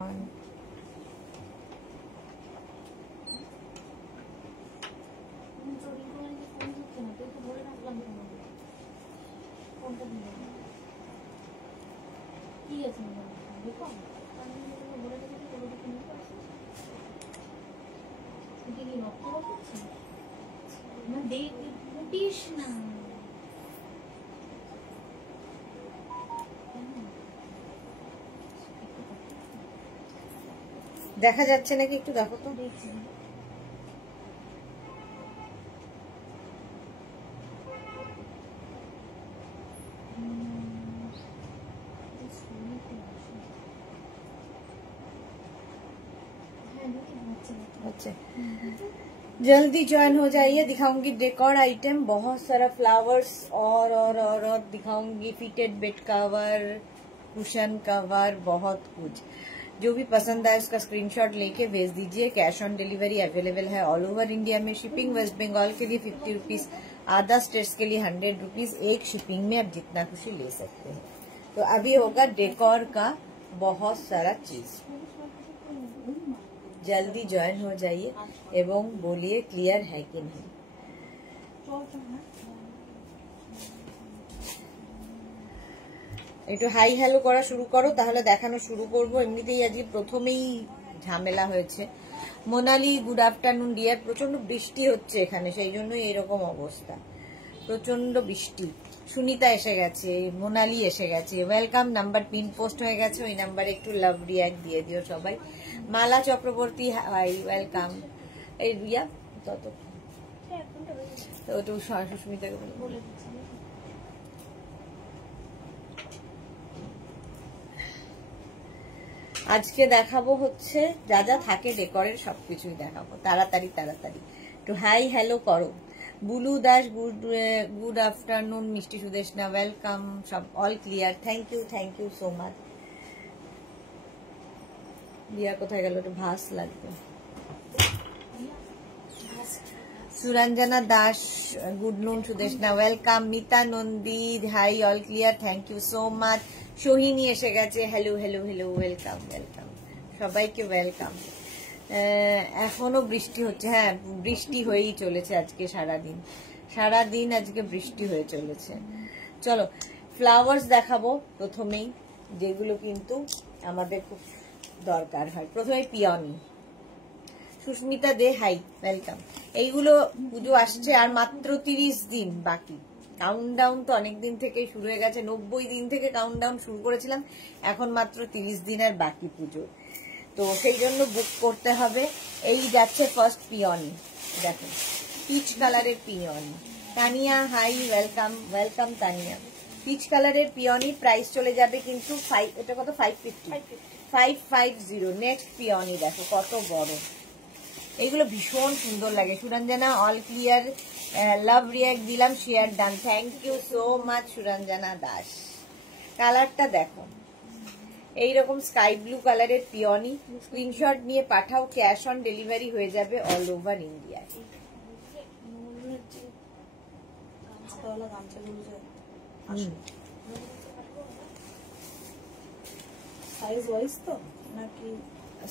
দেখে দেখা যাচ্ছে নাকি একটু দেখো তো। अच्छा जल्दी ज्वाइन हो जाइए। दिखाऊंगी डेकोर आइटम, बहुत सारा फ्लावर्स और दिखाऊंगी fitted bed cover, cushion cover, बहुत कुछ। जो भी पसंद आए उसका स्क्रीनशॉट लेके भेज दीजिए। कैश ऑन डिलीवरी अवेलेबल है ऑल ओवर इंडिया में। शिपिंग वेस्ट बंगाल के लिए 50 रुपीज, अदर स्टेट्स के लिए 100 रुपीज। एक शिपिंग में आप जितना खुशी ले सकते हैं। तो अभी होगा डेकोर का बहुत सारा चीज। जल्दी ज्वाइन हो जाइए एवं बोलिए क्लियर है कि नहीं। একটু হাই হ্যালো করা শুরু করো, তাহলে দেখানো শুরু করব। এমনিতেই আজ প্রথমেই ঝামেলা হয়েছে। Monali good afternoon dear. প্রচন্ড বৃষ্টি হচ্ছে এখানে, সেই জন্যই এরকম অবস্থা, প্রচন্ড বৃষ্টি। সুনিতা এসে গেছে, মোনালি এসে গেছে, ওয়েলকাম। নাম্বার পিন পোস্ট হয়ে গেছে, ওই নাম্বারে একটু লাভ রিয়াক্ট দিয়ে দিও সবাই। মালা চক্রবর্তী হাই, ওয়েলকাম। এই রিয়া তত তো সুস্মিতাকে বলে আজকে দেখাবো হচ্ছে যা যা থাকে ডেকোরের সবকিছুই দেখাবো। তাড়াতাড়ি তাড়াতাড়ি একটু হাই হ্যালো করো। Bulu Das good afternoon. মিষ্টি সুদেশনা ওয়েলকাম। সব all clear, thank you so much. Diya কোথায় গেল? একটু ভাস লাগবে। Suranjana Das good noon Sudeshna welcome. Mita Nandi hi, all clear, thank you so much. Sohini এসে গেছে, hello hello hello, welcome welcome সবাইকে, ওয়েলকাম। এখনো বৃষ্টি হচ্ছে, হ্যাঁ বৃষ্টি হয়েই চলেছে আজকে সারাদিন আজকে বৃষ্টি হয়ে চলেছে। চলো ফ্লাওয়ার্স দেখাবো প্রথমেই, যেগুলো কিন্তু আমাদের খুব দরকার হয়। প্রথমে পিওনি। সুস্মিতা দে হাই, ওয়েলকাম। এইগুলো পুজো আসছে আর মাত্র 30 দিন বাকি। কাউন্টডাউন তো অনেকদিন থেকে শুরু হয়ে গেছে, 90 দিন থেকে কাউন্টডাউন শুরু করেছিলাম, এখন মাত্র 30 দিনের বাকি পুজো। তো সেই জন্য বুক করতে হবে। এই যাচ্ছে ফার্স্ট পিওনি, দেখো পিচ কালারের পিওনি। Tania hi, welcome welcome Tania. Peach কালারের পিওনি প্রাইস চলে যাবে কিন্তু এটা কত? 550। নেক্সট পিওনি দেখো কত বড়, এইগুলো ভীষণ সুন্দর লাগে। Suranjana all clear, love react দিলাম, share done, thank you so much Suranjana Das. কালারটা দেখো, এইরকম স্কাই ব্লু কালারের পিওনি। স্ক্রিনশট নিয়ে পাঠাও, ক্যাশ অন ডেলিভারি হয়ে যাবে all over India. Size wise তো নাকি?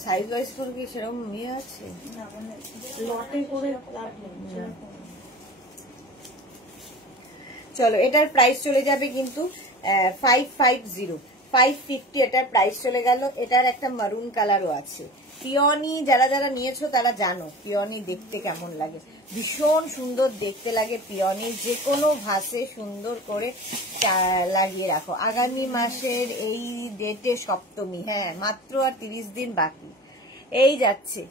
সাইজ ওয়াইজ তোর কি সেরকম ইয়ে আছে? লটে করে চলো এটার প্রাইস চলে যাবে কিন্তু 550 এটার প্রাইস চলে গেল। এটার একটা মারুন কালারও আছে। পিওনি যারা যারা নিয়েছো তারা জানো পিওনি দেখতে কেমন লাগে, ভীষণ সুন্দর দেখতে লাগে পিওনি। যে কোনো ভাসে সুন্দর করে লাগিয়ে রাখো। আগামী মাসের এই ডেটে সপ্তমী, হ্যাঁ মাত্র আর 30 দিন বাকি। এই যাচ্ছে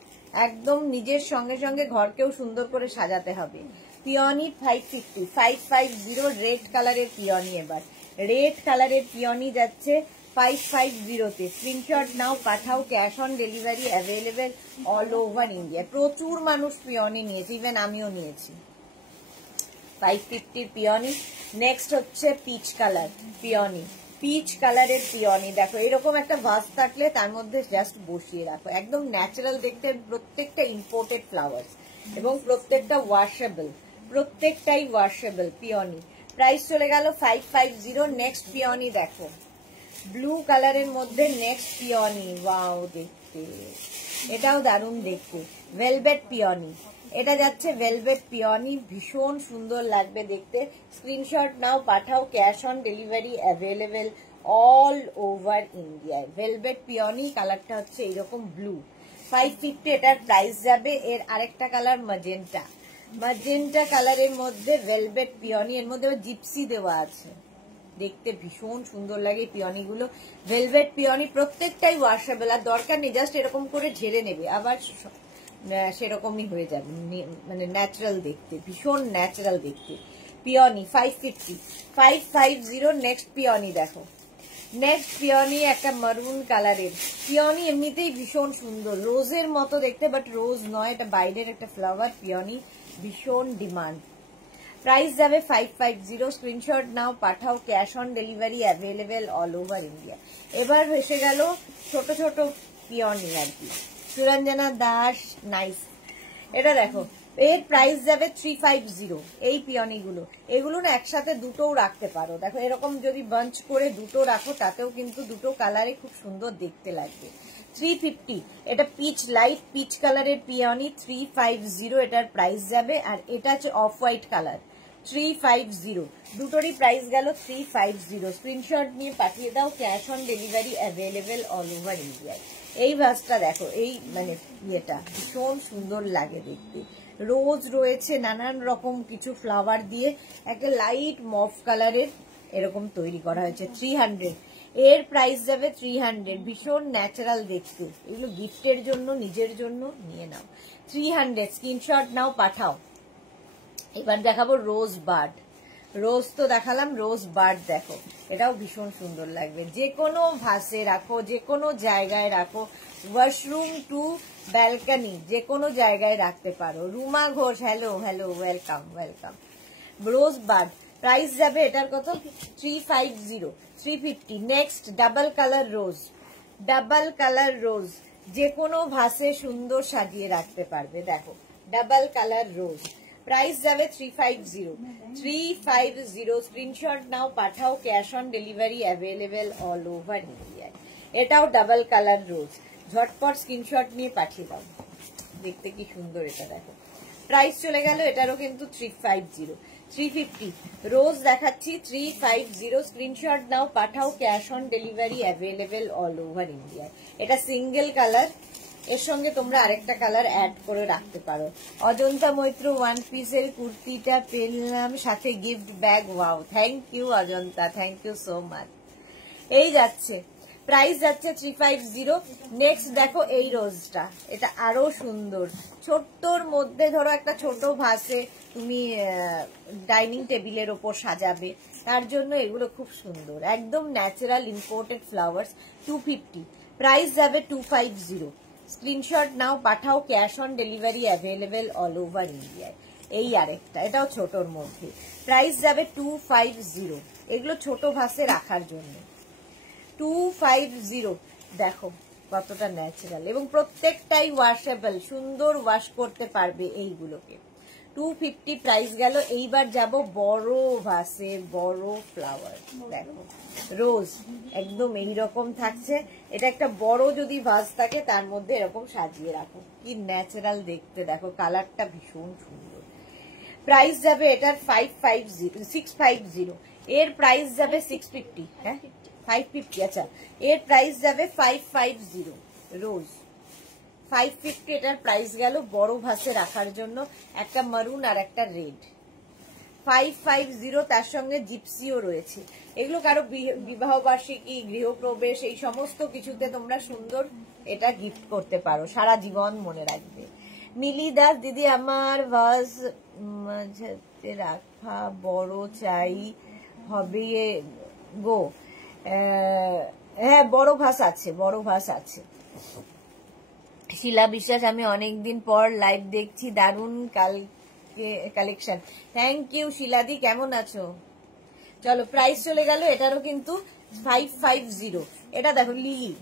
একদম নিজের সঙ্গে সঙ্গে ঘরকেও সুন্দর করে সাজাতে হবে। পিওনি 550 রেড কালারের পিওনি। এবার রেড কালারের পিওনি যাচ্ছে 550-তে। স্ক্রিনশট নাও, পাঠাও, cash on delivery available all over India. প্রচুর মানুষ পিওনি নিয়েছে, ইভেন আমিও নিয়েছি। 550 পিওনি। নেক্সট হচ্ছে পিচ কালার পিওনি। পিচ কালারের পিওনি দেখো, এরকম একটা ভাস থাকলে তার মধ্যে জাস্ট বসিয়ে রাখো, একদম ন্যাচারাল দেখতে। প্রত্যেকটা ইম্পোর্টেড ফ্লাওয়ার্স এবং প্রত্যেকটা ওয়াশেবল, প্রত্যেকটাই ওয়াশেবল পিওনি। প্রাইস চলে গেল 550। নেক্সট পিওনি দেখো, ব্লু কালারের মধ্যে নেক্সট পিওনি, ওয়াও দেখতে, এটাও দারুণ দেখতে, ভেলভেট পিওনি। এটা যাচ্ছে ভেলভেট পিওনি, ভীষণ সুন্দর লাগবে দেখতে। স্ক্রিনশট নাও, পাঠাও, cash on delivery available all over ইন্ডিয়ায়। ভেলভেট পিওনি, কালারটা হচ্ছে এইরকম ব্লু, 550 এটার প্রাইস যাবে। এর আরেকটা কালার ম্যাজেন্টা, ম্যাজেন্টা কালারের মধ্যে ভেলভেট পিওনি, এর মধ্যে জিপসি দেওয়া আছে, দেখতে ভীষণ সুন্দর লাগে পিওনি গুলো। ভেলভেট পিওনি প্রত্যেকটাই ওয়াশেবল, আর দরকার নেই, জাস্ট এরকম করে ঝেড়ে নেবে, আবার সেরকমই হয়ে যাবে, মানে ন্যাচারাল দেখতে, ভীষণ ন্যাচারাল দেখতে। পিওনি 550 নেক্সট পিওনি দেখো, নেক্সট পিওনি একটা মারুন কালারের পিওনি, এমনিতেই ভীষণ সুন্দর, রোজের মতো দেখতে, বাট রোজ নয়, এটা বাইরের একটা ফ্লাওয়ার। পিওনি ভীষণ ডিমান্ড, প্রাইস যাবে 550। স্ক্রিনশট নাও, পাঠাও, cash on delivery available all over India. এবার এসে গেল ছোট ছোট পিওনি আর কি, সুরঞ্জনা দাস, নাইস। এটা দেখো, এর প্রাইস যাবে 350। এই পিওনি গুলো, এগুলো না একসাথে দুটোও রাখতে পারো, দেখো এরকম যদি বাঞ্চ করে দুটো রাখো, তাতেও কিন্তু দুটো কালারে খুব সুন্দর দেখতে লাগবে। 350, এটা পিচ, লাইট পিচ কালারের পিওনি, 350 এটার প্রাইস যাবে। আর এটা হচ্ছে অফ হোয়াইট কালার, 350, দুটোরই প্রাইস গেল 350। স্ক্রিনশট নিয়ে পাঠিয়ে দাও, cash on delivery available all over ইন্ডিয়ায়। এই ভাসটা দেখো, এই মানে ইয়েটা ভীষণ সুন্দর লাগে দেখতে, রোজ রয়েছে, নানান রকম কিছু ফ্লাওয়ার দিয়ে একটা লাইট মফ কালারের এরকম তৈরি করা হয়েছে। 300, এর প্রাইস যাবে 300, ভীষণ ন্যাচারাল দেখতে, এগুলো গিফটের জন্য, নিজের জন্য নিয়ে নাও। 300, স্ক্রিনশট নাও, পাঠাও। এবার দেখাবো রোজ বার্ড, রোজ তো দেখালাম, রোজ বার্ড দেখো, এটাও ভীষণ সুন্দর লাগবে, যে কোনো ভাসে রাখো, যে কোনো জায়গায় রাখো, ওয়াশরুম টু ব্যালকনি, যে কোনো জায়গায় রাখতে পারো। Ruma Ghosh, hello hello, welcome welcome. Rose bird price যাবে এটার কত, 350, 350। Next double colour rose, double colour rose, যে কোনো ভাসে সুন্দর সাজিয়ে রাখতে পারবে, দেখো ডাবল কালার রোজ, প্রাইস যাবে 350, 350। স্ক্রিনশট নাও, পাঠাও, cash on delivery available all over ইন্ডিয়ায়। এটাও ডাবল কালার রোজ, ঝটপট স্ক্রিনশট নিয়ে পাঠিয়ে দাও, দেখতে কি সুন্দর এটা দেখো। প্রাইস চলে গেল এটারও কিন্তু 350, 350। রোজ দেখাচ্ছি 350, স্ক্রিনশট নাও, পাঠাও, cash on delivery available all over ইন্ডিয়ায়। এটা সিঙ্গেল কালার, এর সঙ্গে তোমরা আরেকটা কালার অ্যাড করে রাখতে পারো। অজন্তা মৈত্র ওয়ান পিসের কুর্তিটা পেলাম, সাথে gift bag, wow, thank you Ajanta, thank you so much. এই যাচ্ছে, প্রাইস যাচ্ছে 350। নেক্সট দেখো এই রোজটা, এটা আরো সুন্দর, ছোট্টর মধ্যে ধরো একটা ছোট ভাসে তুমি ডাইনিং টেবিলের ওপর সাজাবে, তার জন্য এগুলো খুব সুন্দর, একদম ন্যাচারাল ইম্পোর্টেড ফ্লাওয়ার্স। 250, প্রাইস যাবে 250। স্ক্রিনশট নাও, পাঠাও, cash on delivery available all over ইন্ডিয়ায়। এই আরেকটা, এটাও ছোটর মধ্যে, প্রাইস যাবে 250। এগুলো ছোট ভাসে রাখার জন্য 250। দেখো কতটা ন্যাচারাল, এবং প্রত্যেকটাই ওয়াশেবল, সুন্দর ওয়াশ করতে পারবে এইগুলোকে। 250 প্রাইস গেল। এইবার যাব বড় ভাসে, বড় ফ্লাওয়ার, দেখো রোজ একদম এইরকম থাকছে, এটা একটা বড় যদি ভাস থাকে তার মধ্যে এরকম সাজিয়ে রাখো, কি ন্যাচারাল দেখতে, দেখো কালারটা ভীষণ সুন্দর। প্রাইস যাবে এটার 650, এর প্রাইস যাবে 650, হ্যাঁ 550, আচ্ছা এর প্রাইস যাবে 550। রোজ 550, এটার প্রাইস গেল, বড় ভাসে রাখার জন্য, একটা মারুন আর একটা রেড, 550। তার সঙ্গে জিপসিও রয়েছে, এগুলো কারো বিবাহ বার্ষিকী, গৃহপ্রবেশ, এই সমস্ত কিছুতে তোমরা সুন্দর এটা গিফট করতে পারো, সারা জীবন মনে রাখবে। মিলি দাস দিদি, আমার ভাস মাঝাতে রাখা বড় চাই হবে গো, হ্যাঁ বড় ভাস আছে, বড় ভাস আছে। শিলা বিশ্বাস, আমি অনেকদিন পর লাইভ দেখছি, দারুণ কালেকশন, থ্যাংক ইউ শিলাদি, কেমন আছো? চলো প্রাইস চলে গেল এটারও কিন্তু 550। এটা দেখো লিলি,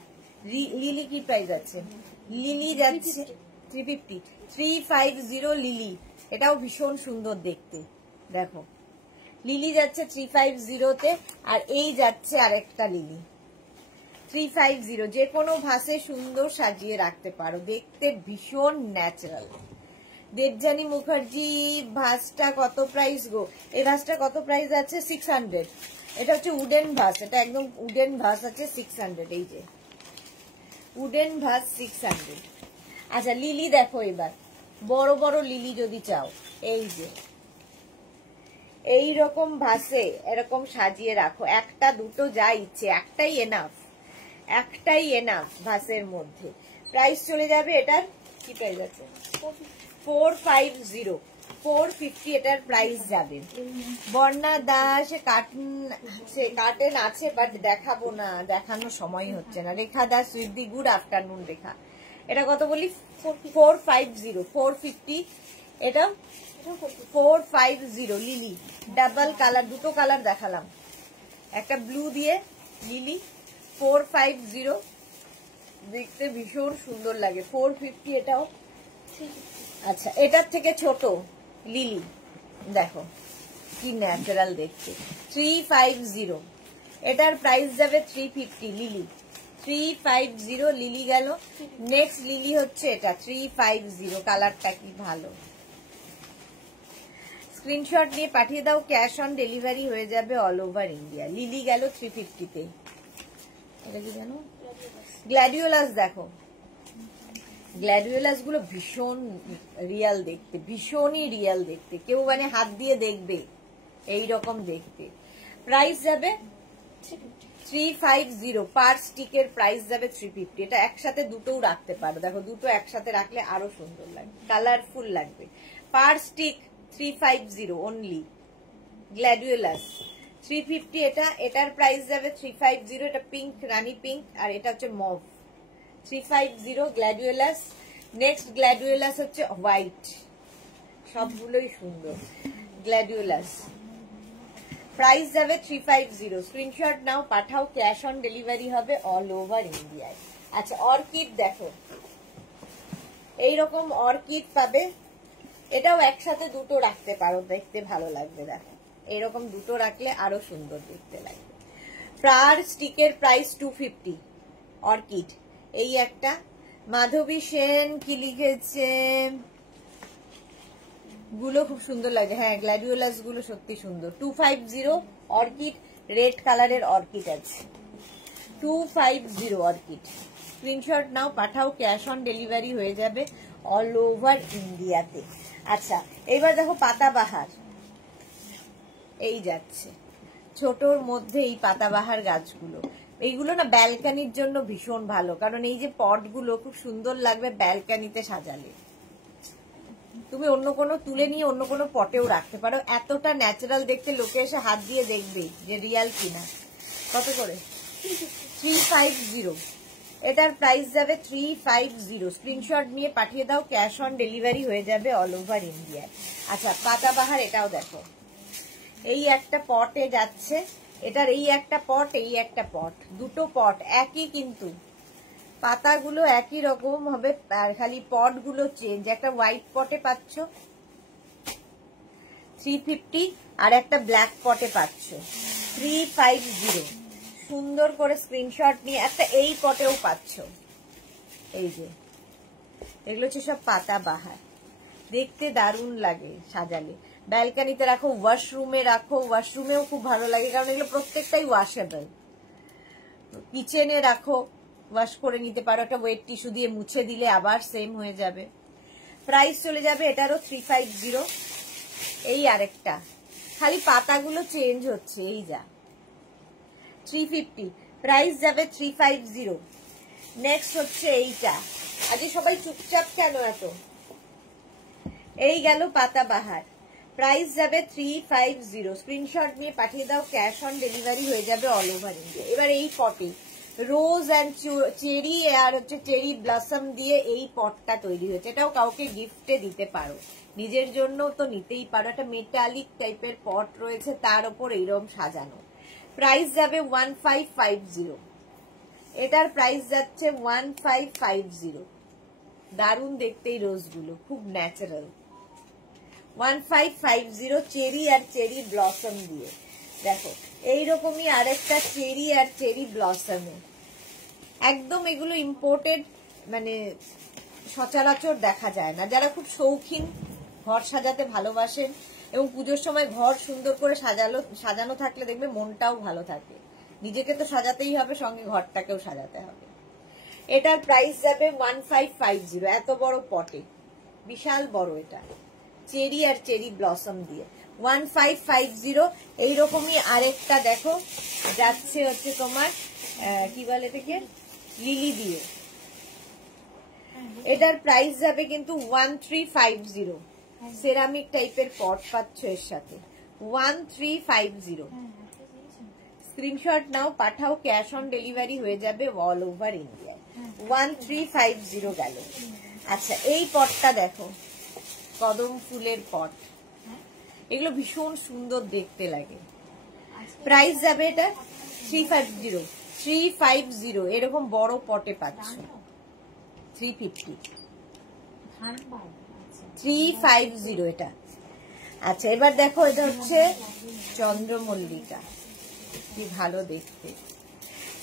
লিলি কি প্রাইস আছে, লিলি যাচ্ছে 350, 350 লিলি, এটাও ভীষণ সুন্দর দেখতে, দেখো লিলি যাচ্ছে 350 তে, আর এই যাচ্ছে আরেকটা লিলি, 350, যে কোনো ভাসে সুন্দর সাজিয়ে রাখতে পারো, দেখতে ভীষণ ন্যাচারাল। দেবযানী মুখার্জি ভাসটা কত প্রাইস গো? এই ভাসটা কত প্রাইস আছে? 600। এটা হচ্ছে উডেন ভাস, এটা একদম উডেন ভাস আছে 600। এই যে উডেন ভাস 600। আচ্ছা লিলি দেখো, এবার বড় বড় লিলি যদি চাও, এই যে এই রকম ভাসে এরকম সাজিয়ে রাখো, একটা দুটো যা ইচ্ছে, একটাই এনাফ, একটাই এনাফ ভাসের মধ্যে। প্রাইস চলে যাবে এটার, কি প্রাইস আছে? 450, 450 এটার প্রাইস যাবে। বর্ণা দাস কার্টেন আছে বাট দেখাবো না, দেখানোর সময় হচ্ছে না। রেখা দাস সুইদি, গুড আফটারনুন রেখা। এটা কত বলি? 450, 450। এটা 450 লিলি, ডাবল কালার, দুটো কালার দেখালাম, একটা ব্লু দিয়ে লিলি। 450, দেখতে ভীষণ সুন্দর লাগে। 450 এটাও। আচ্ছা এটার থেকে ছোট লিলি দেখো কি ন্যাচারাল দেখতে, 350। এটার প্রাইস যাবে 350 লিলি, 350 লিলি গেল। নেক্সট লিলি হচ্ছে এটা 350, কালারটা কি ভালো। স্ক্রিনশট নিয়ে পাঠিয়ে দাও, ক্যাশ অন ডেলিভারি হয়ে যাবে অল ওভার ইন্ডিয়া। লিলি গেল 350 তে। এটা কি জানো? গ্ল্যাডিওলাস দেখো, গ্ল্যাডিওলাস গুলো ভীষণ রিয়াল দেখতে, ভীষণই রিয়াল দেখতে, কেউ মানে হাত দিয়ে দেখবে এইরকম দেখতে। প্রাইস যাবে 350, পার স্টিকের প্রাইস যাবে 350। এটা একসাথে দুটোও রাখতে পারো, দেখো দুটো একসাথে রাখলে আরো সুন্দর লাগবে, কালারফুল লাগবে। Per stick 350 only. গ্ল্যাডিওলাস 350 এটা, এটার প্রাইস যাবে 350। এটা পিঙ্ক, রানী পিঙ্ক, আর এটা হচ্ছে মভ। 350 গ্ল্যাডিওলাস। নেক্সট গ্ল্যাডিওলাস হচ্ছে হোয়াইট, সবগুলোই সুন্দর। গ্ল্যাডিওলাস প্রাইস যাবে 350। স্ক্রিনশট নাও, পাঠাও, ক্যাশ অন ডেলিভারি হবে অল ওভার ইন্ডিয়ায়। আচ্ছা অর্কিড দেখো, এইরকম অর্কিড পাবে, এটাও একসাথে দুটো রাখতে পারো, দেখতে ভালো লাগবে। দেখো এরকম দুটো রাখলে আরো সুন্দর দেখতে লাগবে। পার স্টিকের প্রাইস 250 অর্কিড। এই একটা। মাধবী সেন কি লিখেছে, গুলো খুব সুন্দর লাগে। হ্যাঁ গ্ল্যাডিওলাস গুলো সত্যি সুন্দর। 250 অর্কিড, রেড কালারের অর্কিড আছে, 250 অর্কিড। স্ক্রিনশট নাও, পাঠাও, ক্যাশ অন ডেলিভারি হয়ে যাবে অল ওভার ইন্ডিয়াতে। আচ্ছা এবার দেখো পাতাবাহার, এই যাচ্ছে ছোটর মধ্যে এই পাতাবাহার গাছগুলো, এইগুলো না ব্যালকানির জন্য ভীষণ ভালো, কারণ এই যে পটগুলো খুব সুন্দর লাগবে ব্যালকানিতে সাজালে। তুমি অন্য কোনো তুলে নিয়ে অন্য কোনো পটেও রাখতে পারো, এতটা ন্যাচারাল দেখতে, লোকে এসে হাত দিয়ে দেখবে যে রিয়াল কিনা। কত করে? 350। এটার প্রাইস যাবে 350। স্ক্রিনশট নিয়ে পাঠিয়ে দাও, ক্যাশ অন ডেলিভারি হয়ে যাবে অল ওভার ইন্ডিয়ায়। আচ্ছা পাতাবাহার এটাও দেখো, এই একটা পটে যাচ্ছে, এটার এই একটা পট, এই একটা পট, দুটো পট একই, কিন্তু পাতাগুলো একই রকম হবে, আর খালি পট গুলো চেঞ্জ। একটা হোয়াইট পটে পাচ্ছ 350, আর একটা ব্ল্যাক পটে পাচ্ছ 350। সুন্দর করে স্ক্রিনশট নিয়ে, একটা এই পটেও পাচ্ছ। এই যে এগুলো হচ্ছে সব পাতাবাহার, দেখতে দারুণ লাগে সাজালে। ব্যালকানিতে রাখো, ওয়াশরুমে রাখো, ওয়াশরুমেও খুব ভালো লাগে, কারণ এগুলো প্রত্যেকটাই ওয়াশেবল। কিচেনে রাখো, ওয়াশ করে নিতে পারো, একটা ওয়েট টিস্যু দিয়ে মুছে দিলে আবার সেম হয়ে যাবে। প্রাইস চলে যাবে এটারও 350। এই আরেকটা, খালি পাতাগুলো চেঞ্জ হচ্ছে, এই যা 350, প্রাইস যাবে 350। নেক্সট হচ্ছে এইটা, আজকে সবাই চুপচাপ কেন এত? এই গেল পাতাবাহার, প্রাইস যাবে 350। স্ক্রিনশট নিয়ে পাঠিয়ে দাও, ক্যাশ অন ডেলিভারি হয়ে যাবে অল ওভার ইন্ডিয়া। এবার এই পটে রোজ অ্যান্ড চেরি আর হচ্ছে চেরি ব্লসম দিয়ে এই পটটা তৈরি হয়েছে, এটাও কাউকে গিফটে দিতে পারো, নিজের জন্য তো নিতেই পারো। একটা মেটালিক টাইপের পট রয়েছে, তার উপর এইরকম সাজানো। প্রাইস যাবে 1550। এটার প্রাইস যাচ্ছে 1550। দারুণ দেখতে এই রোজগুলো, খুব ন্যাচারাল। 1550 চেরি আর চেরি ব্লসম দিয়ে। দেখো এইরকমই আরেকটা চেরি আর চেরি ব্লসমে, একদম এগুলো ইম্পোর্টেড, মানে সচরাচর দেখা যায় না। যারা খুব শৌখিন, ঘর সাজাতে ভালোবাসেন এবং পুজোর সময় ঘর সুন্দর করে সাজানো থাকলে দেখবে মনটাও ভালো থাকে। নিজেকে তো সাজাতেই হবে, সঙ্গে ঘরটাকেও সাজাতে হবে। এটার প্রাইস যাবে 1550, এত বড় পটে, বিশাল বড়। এটা চেরি আর চেরি ব্লসম দিয়ে 1550। এইরকমই আরেকটা দেখো যাচ্ছে হচ্ছে তোমার কি বলে এটাকে, লিলি দিয়ে। এটার প্রাইস যাবে কিন্তু 1350। সেরামিক টাইপের পট পাচ্ছ এর সাথে, 1350। স্ক্রিনশট নাও, পাঠাও, ক্যাশ অন ডেলিভারি হয়ে যাবে অল ওভার ইন্ডিয়ায়। 1350 গেল। আচ্ছা, এই পটটা দেখো, কদম ফুলের পট, এগুলো ভীষণ সুন্দর দেখতে লাগে। প্রাইস যাবে এটা 350। এরকম বড় পটে পাচ্ছ 350 এটা। আচ্ছা, এবার দেখো, এটা হচ্ছে চন্দ্রমল্লিকা, কি ভালো দেখতে,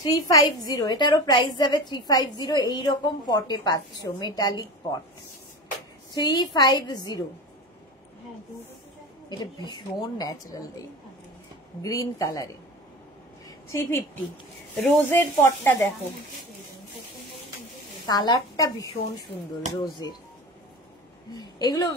350। এটারও প্রাইস যাবে 350। এইরকম পটে পাচ্ছ, মেটালিক পট, 350। এটা ভীষণ ন্যাচারাল দেখতে, গ্রিন কালারে, 350। রোজের পটটা দেখো, কালারটা ভীষণ সুন্দর রোজের। এগুলো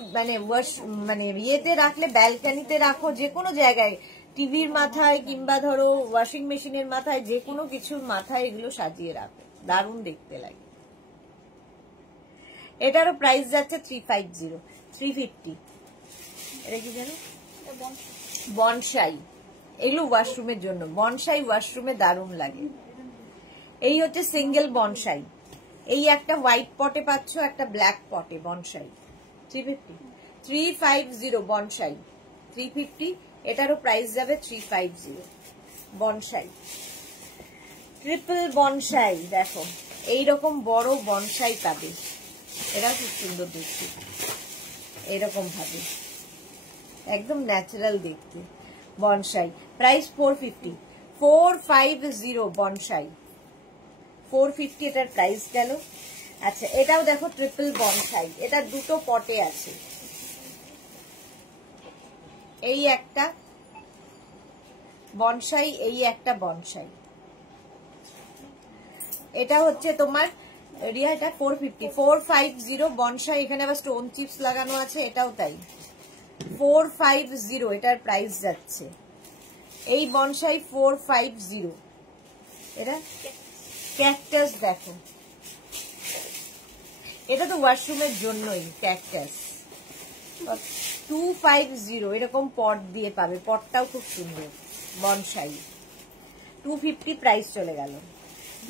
মানে ইয়েতে রাখলে, ব্যালকানিতে রাখো, যে কোনো জায়গায়, টিভির মাথায় কিংবা ধরো ওয়াশিং মেশিনের মাথায়, যে কোনো কিছুর মাথায় এগুলো সাজিয়ে রাখো, দারুণ দেখতে লাগে। এটারও প্রাইস যাচ্ছে 350। এটা কি জানো, বনসাই। এগুলো ওয়াশরুমের জন্য, বনসাই ওয়াশরুমে দারুণ লাগে। এই হচ্ছে সিঙ্গেল বনসাই। এই একটা হোয়াইট পটে পাচ্ছ, একটা ব্ল্যাক পটে বনসাই, 350 বনসাই, 350। এটারও প্রাইস যাবে 350। বনসাই, ট্রিপল বনসাই দেখো, এইরকম বড় বনসাই পাবে, এরা খুব সুন্দর দেখতে, এরকম ভাবে একদম ন্যাচারাল দেখতে। বনসাই প্রাইস 450 বনসাই, 450 এটার প্রাইস গেল। আচ্ছা, এটাও দেখো ট্রিপল বনসাই, এটা দুটো পটে আছে। এই একটা বনসাই, এই একটা বনসাই। এটা হচ্ছে তোমার রিয়া, এটা 450 বনসাই। এখানে আবার স্টোন চিপস লাগানো আছে, এটাও তাই, 450 এটার প্রাইস যাচ্ছে। এই বনসাই 450। এটা ক্যাকটাস দেখো, এটা তো ওয়াশরুমের জন্যই ক্যাকটাস, 250 এরকম পট দিয়ে পাবে, পটটাও খুব সুন্দর। বনসাই 250 প্রাইস চলে গেল।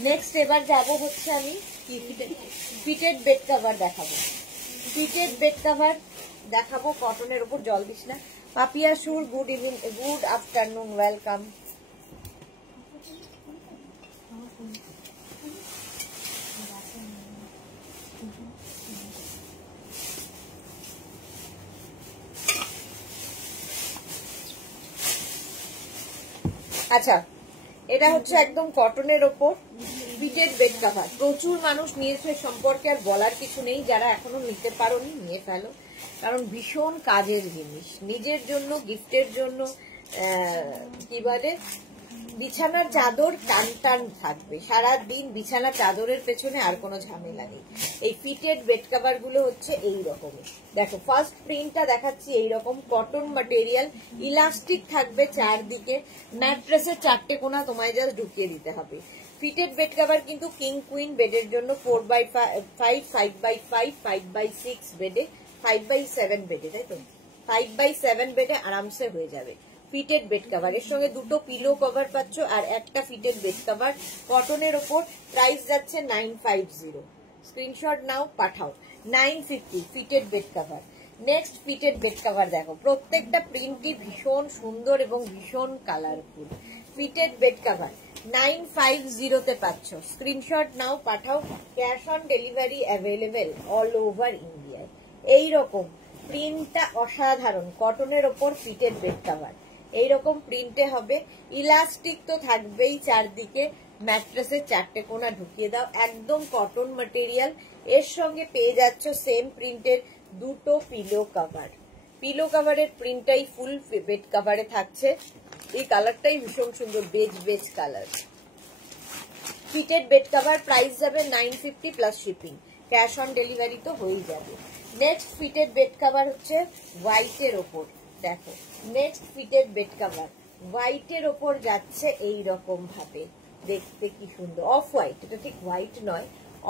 নেক্সট এবার যাব হচ্ছে আমি ফিটেড বেড কভার দেখাবো। ফিটেড বেড কভার দেখাবো কটনের উপর, জল দিস না। পাপিয়া সুর, good evening, good afternoon, welcome. আচ্ছা, এটা হচ্ছে একদম কটনের ওপর ফিটেড বেড কভার। প্রচুর মানুষ নিয়েছে, সম্পর্কে আর বলার কিছু নেই। যারা এখনো নিতে পারোনি নিয়ে ফেলো, কারণ ভীষণ কাজের জিনিস, নিজের জন্য, গিফটের জন্য। কি বলে, বিছানার চাদর টান টান থাকবে সারাদিন, বিছানার চাদরের পেছনে আর কোনো ঝামেলা নেই। এই ফিটেড বেড কভার গুলো হচ্ছে এই রকমের। দেখো, ফার্স্ট প্রিন্টটা দেখাচ্ছি, এইরকম কটন ম্যাটেরিয়াল, ইলাস্টিক থাকবে চারদিকে, ম্যাট্রেসের চারটে কোনা তোমায় জাস্ট ঢুকিয়ে দিতে হবে। ফিটেড বেড কভার কিন্তু কিং কুইন বেডের জন্য, 4x5, 5x5, 5x6 বেডে, 5x7 বেডে, তাই তো 5x7 বেডে আরামসে হয়ে যাবে। ফিটেড বেড কভার, এর সঙ্গে দুটো পিলো কভার পাচ্ছ আর একটা ফিটেড বেড কভার কটনের ওপর। প্রাইস যাচ্ছে 950। স্ক্রিনশট নাও, পাঠাও। 950 fitted bed cover. Next fitted bed cover দেখো, প্রত্যেকটা প্রিন্টই ভীষণ সুন্দর এবং ভীষণ কালারফুল। ফিটেড বেড কভার 950 তে পাচ্ছ। স্ক্রিনশট নাও, পাঠাও। Cash on delivery available all over ইন্ডিয়ায়। এইরকম প্রিন্টটা অসাধারণ, কটনের ওপর ফিটেড বেড কভার এইরকম প্রিন্টে হবে। ইলাস্টিক তো থাকবেই চারদিকে, ম্যাট্রেসের 4টে কোণা ঢুকিয়ে দাও, একদম কটন ম্যাটেরিয়াল। এর সঙ্গে পেয়ে যাচ্ছ সেম প্রিন্টের 2টো পিলো কভার। পিলো কভারের প্রিন্টটাই ফুল বেড কভারে থাকছে। এই কালারটাই ভীষণ সুন্দর, beige beige colour. Fitted bed cover, price যাবে 950 plus shipping, cash on delivery তো হয়ে যাবে। নেক্সট ফিটেড বেড কভার হচ্ছে হোয়াইটের ওপর, দেখো নেক্সট ফিটেড বেড কভার হোয়াইটের ওপর যাচ্ছে এই রকম ভাবে, দেখতে কি সুন্দর, অফ হোয়াইট, এটা ঠিক হোয়াইট নয়,